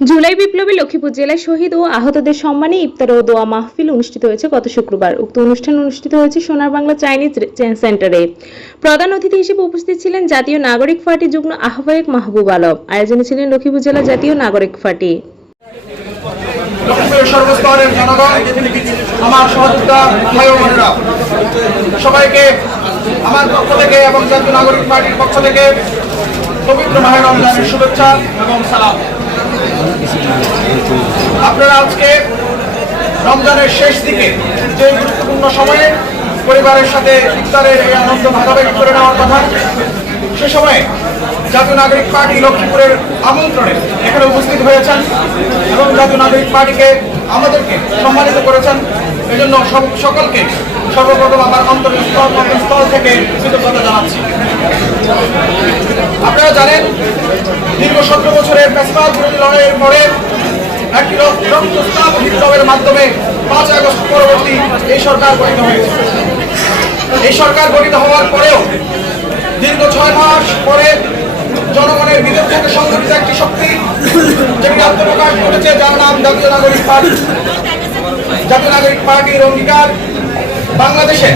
জুলাই বিপ্লবে লক্ষ্মীপুর জেলায় শহীদ ও আহতদের সম্মানে ইফতার ও দোয়া মাহফিল অনুষ্ঠিত হয়েছে গত শুক্রবার। উক্ত অনুষ্ঠান অনুষ্ঠিত হয়েছে সোনার বাংলা চাইনিজ সেন্টারে। প্রধান অতিথি হিসেবে উপস্থিত ছিলেন জাতীয় নাগরিক পার্টি যুগ্ম আহ্বায়ক মাহবুব আলম। আয়োজনে ছিলেন লক্ষ্মীপুর জেলা জাতীয় নাগরিক পার্টি। সবাইকে আমার পক্ষ থেকে এবং জাতীয় নাগরিক পার্টির পক্ষ থেকে পবিত্র মাহের রমজানের শুভেচ্ছা এবং সালাম। আপনারা আজকে রমজানের শেষ দিকে যে গুরুত্বপূর্ণ সময়ে পরিবারের সাথে ইফতারের এই আনন্দ ভাগাভাগি করে নেওয়ার কথা, সে সময়ে জাতীয় নাগরিক পার্টি লক্ষ্মীপুরের আমন্ত্রণে এখানে উপস্থিত হয়েছেন এবং জাতীয় নাগরিক পার্টিকে আমাদেরকে সম্মানিত করেছেন। এজন্য সব- সকলকে সর্বপ্রথম আমার অন্তর্স্থল স্থল থেকে কৃতজ্ঞতা জানাচ্ছি। আপনারা জানেন দীর্ঘ সতেরো বছরের পেশাবাদ বিরোধী লড়াইয়ের পরে একটি রক- বিপ্লবের মাধ্যমে পাঁচ আগস্ট পরবর্তী এই সরকার গঠিত হয়েছে। এই সরকার গঠিত হওয়ার পরেও দীর্ঘ ছয় মাস পরে জনগণের বিরোধ থেকে সংগঠিত একটি শক্তি যেটি আত্মপ্রকাশ করেছে যার নাম জাতীয় নাগরিক পার্টি। জাতীয় নাগরিক পার্টির অঙ্গীকার বাংলাদেশে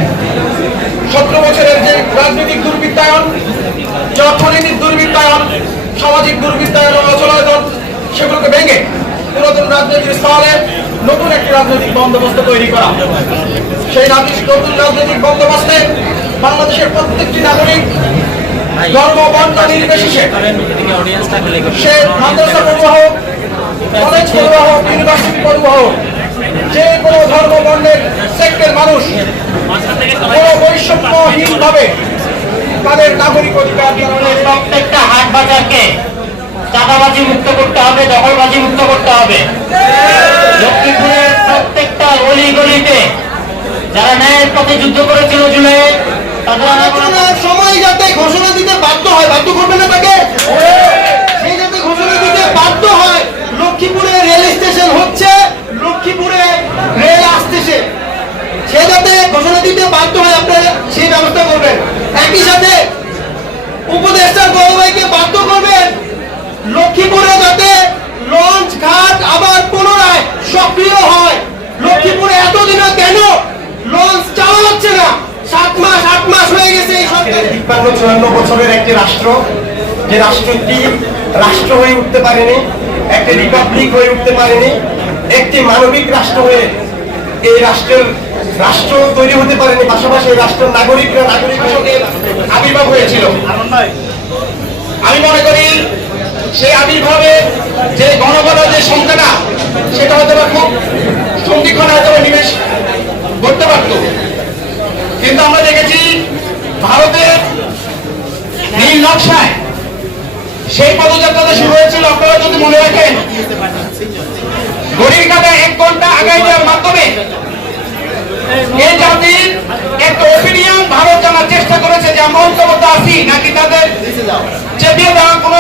সতেরো বছরের যে রাজনৈতিক দুর্বৃত্তায়ন, যে অর্থনৈতিক সামাজিক দুর্বৃত্তায়ন অচলায়তন সেগুলোকে ভেঙে পুরাতন রাজনৈতিক স্থলে নতুন একটি রাজনৈতিক বন্দোবস্ত তৈরি করা। সেই নতুন রাজনৈতিক বন্দোবস্তে বাংলাদেশের প্রত্যেকটি নাগরিক ধর্ম বর্ণ নির্বিশেষে সে মাদ্রাসা কলেজ পড়ুয়া হোক, ইউনিভার্সিটি যে কোনো ধর্ম বর্ণের সেক্টের মানুষ কোনো বৈষম্যহীন ভাবে তাদের নাগরিক অধিকার প্রত্যেকটা হাট বাজারকে চাঁদাবাজি মুক্ত করতে হবে দখলবাজি মুক্ত করতে হবে। লক্ষ্মীপুরের প্রত্যেকটা অলি গলিতে যারা ন্যায়ের পথে যুদ্ধ করেছিল জুলাই সময় যাতে ঘোষণা দিতে বাধ্য হয় বাধ্য করবে না তাকে? সেই যাতে ঘোষণা দিতে বাধ্য হয় লক্ষ্মীপুরে রেল স্টেশন হচ্ছে লক্ষ্মীপুরে রেল সে যাতে ঘোষণা দিতে বাধ্য হয় আপনারা, সেই ব্যবস্থা করবেন। একই সাথে উপদেষ্টা গৌরবাইকে বাধ্য করবেন লক্ষ্মীপুরে যাতে লঞ্চ ঘাট আবার পুনরায় সক্রিয় হয়। লক্ষ্মীপুরে এতদিনে কেন লঞ্চ চালু হচ্ছে না? সাত মাস, আট মাস হয়ে গেছে এই সরকার। তিপ্পান্ন, চুয়ান্ন বছরের একটি রাষ্ট্র, যে রাষ্ট্রটি রাষ্ট্র হয়ে উঠতে পারেনি, একটি রিপাবলিক হয়ে উঠতে পারেনি, একটি মানবিক রাষ্ট্র হয়ে এই রাষ্ট্রের রাষ্ট্র তৈরি হতে পারেনি, পাশাপাশি রাষ্ট্রের নাগরিকরা নাগরিক আবির্ভাব হয়েছিল। আমি মনে করি সেই আবির্ভাবে যে গণগণ যে সংখ্যাটা, সেটা হয়তো খুব সন্ধিক্ষণ হয়তো নিবেশ করতে পারতো। কিন্তু আমরা দেখেছি ভারতের নীল নকশায় সেই পদযাত্রাটা শুরু হয়েছিল এই জাতির একটা ওপিনিয়ন ভারত জানার চেষ্টা করেছে যে আমরা ঐক্যবদ্ধ আছি নাকি তাদের চেপিয়ে দেওয়া কোনো